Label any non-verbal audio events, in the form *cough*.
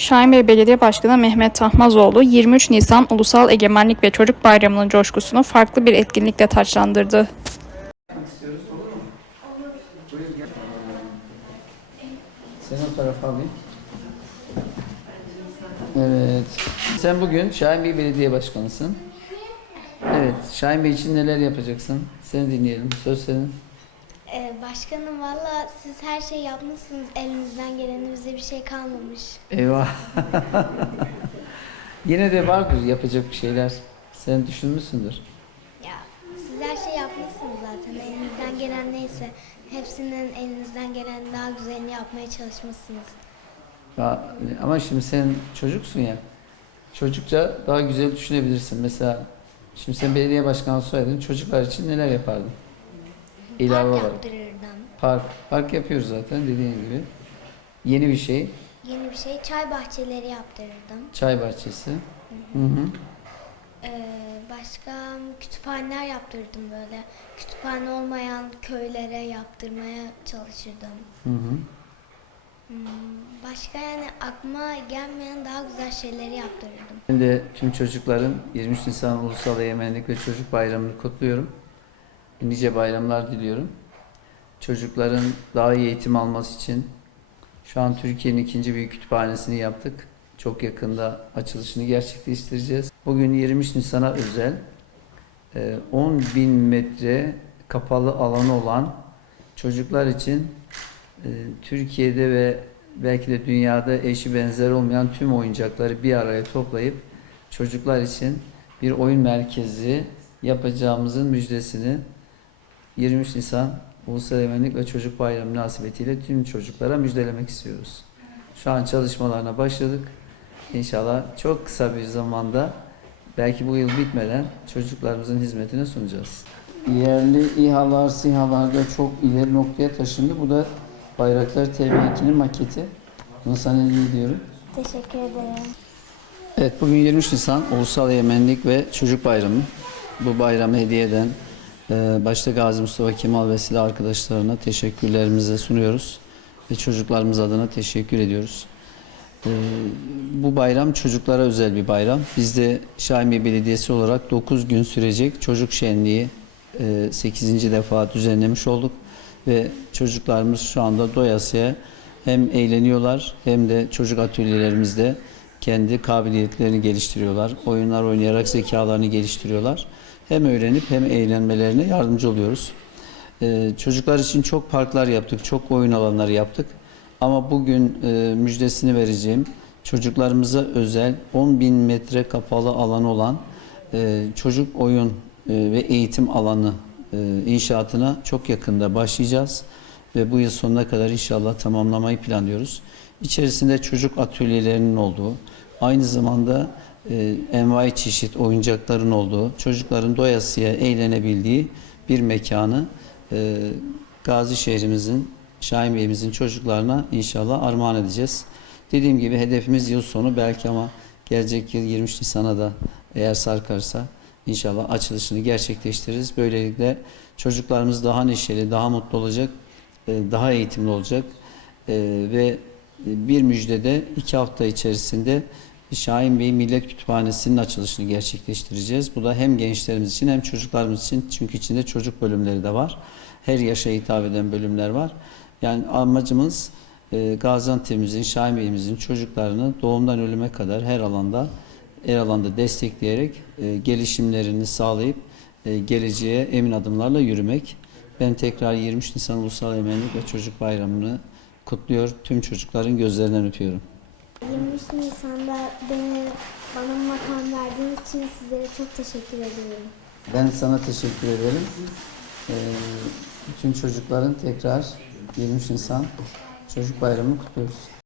Şahinbey Belediye Başkanı Mehmet Tahmazoğlu 23 Nisan Ulusal Egemenlik ve Çocuk Bayramı'nın coşkusunu farklı bir etkinlikle taçlandırdı. istiyoruz o tarafa. Evet. Sen bugün Şahin Bey Belediye Başkanısın. Evet. Şahin Bey için neler yapacaksın? Seni dinleyelim. Söz senin. Başkanım valla siz her şeyi yapmışsınız. Elinizden gelen bize bir şey kalmamış. Eyvah. *laughs* Yine de vardır yapacak bir şeyler. Sen düşünmüşsündür. Ya siz her şeyi yapmışsınız zaten. Elinizden gelen neyse hepsinin elinizden gelen daha güzelini yapmaya çalışmışsınız. Ya, ama şimdi sen çocuksun ya. Çocukça daha güzel düşünebilirsin. Mesela şimdi sen belediye başkanı olsaydın çocuklar için neler yapardın? İlave Park olarak. yaptırırdım. Park. Park yapıyoruz zaten dediğin gibi. Yeni bir şey. Yeni bir şey çay bahçeleri yaptırırdım. Çay bahçesi. Hı hı. Ee, başka kütüphaneler yaptırdım böyle. Kütüphane olmayan köylere yaptırmaya çalışırdım. Hı hı. Hmm, başka yani aklıma gelmeyen daha güzel şeyleri yaptırırdım. Ben de tüm çocukların 23 Nisan Ulusal Egemenlik ve Çocuk Bayramı'nı kutluyorum. Nice bayramlar diliyorum. Çocukların daha iyi eğitim alması için şu an Türkiye'nin ikinci büyük kütüphanesini yaptık. Çok yakında açılışını gerçekleştireceğiz. Bugün 23 Nisan'a özel e, 10 bin metre kapalı alanı olan çocuklar için e, Türkiye'de ve belki de dünyada eşi benzer olmayan tüm oyuncakları bir araya toplayıp çocuklar için bir oyun merkezi yapacağımızın müjdesini 23 Nisan Ulusal Egemenlik ve Çocuk Bayramı münasebetiyle tüm çocuklara müjdelemek istiyoruz. Şu an çalışmalarına başladık. İnşallah çok kısa bir zamanda belki bu yıl bitmeden çocuklarımızın hizmetine sunacağız. Yerli İHA'lar, SİHA'lar da çok ileri noktaya taşındı. Bu da Bayraktar TV2'nin maketi. Bunu sana hediye ediyorum. Teşekkür ederim. Evet bugün 23 Nisan Ulusal Egemenlik ve Çocuk Bayramı. Bu bayramı hediye eden başta Gazi Mustafa Kemal ve silah arkadaşlarına teşekkürlerimizi sunuyoruz. Ve çocuklarımız adına teşekkür ediyoruz. E, Bu bayram çocuklara özel bir bayram. Biz de Şahinbey Belediyesi olarak 9 gün sürecek çocuk şenliği 8. defa düzenlemiş olduk. Ve çocuklarımız şu anda doyasıya hem eğleniyorlar hem de çocuk atölyelerimizde kendi kabiliyetlerini geliştiriyorlar. Oyunlar oynayarak zekalarını geliştiriyorlar. Hem öğrenip hem eğlenmelerine yardımcı oluyoruz. Ee, çocuklar için çok parklar yaptık, çok oyun alanları yaptık. Ama bugün e, müjdesini vereceğim. Çocuklarımıza özel 10 bin metre kapalı alan olan e, çocuk oyun e, ve eğitim alanı e, inşaatına çok yakında başlayacağız. Ve bu yıl sonuna kadar inşallah tamamlamayı planlıyoruz. İçerisinde çocuk atölyelerinin olduğu, aynı zamanda e, envai çeşit oyuncakların olduğu, çocukların doyasıya eğlenebildiği bir mekanı e, Gazi şehrimizin, Şahin Bey'imizin çocuklarına inşallah armağan edeceğiz. Dediğim gibi hedefimiz yıl sonu belki ama gelecek yıl 23 Nisan'a da eğer sarkarsa inşallah açılışını gerçekleştiririz. Böylelikle çocuklarımız daha neşeli, daha mutlu olacak, e, daha eğitimli olacak E, ve bir müjdede iki hafta içerisinde Şahin Bey Millet Kütüphanesi'nin açılışını gerçekleştireceğiz. Bu da hem gençlerimiz için hem çocuklarımız için çünkü içinde çocuk bölümleri de var. Her yaşa hitap eden bölümler var. Yani amacımız e, Gaziantep'imizin, Şahin Bey'imizin çocuklarını doğumdan ölüme kadar her alanda her alanda destekleyerek e, gelişimlerini sağlayıp e, geleceğe emin adımlarla yürümek. Ben tekrar 23 Nisan Ulusal Egemenlik ve Çocuk Bayramı'nı kutluyor. Tüm çocukların gözlerinden öpüyorum. 23 Nisan'da beni bana makam verdiğiniz için sizlere çok teşekkür ediyorum. Ben sana teşekkür ederim. Ee, bütün çocukların tekrar 23 Nisan Çocuk Bayramı'nı kutluyoruz.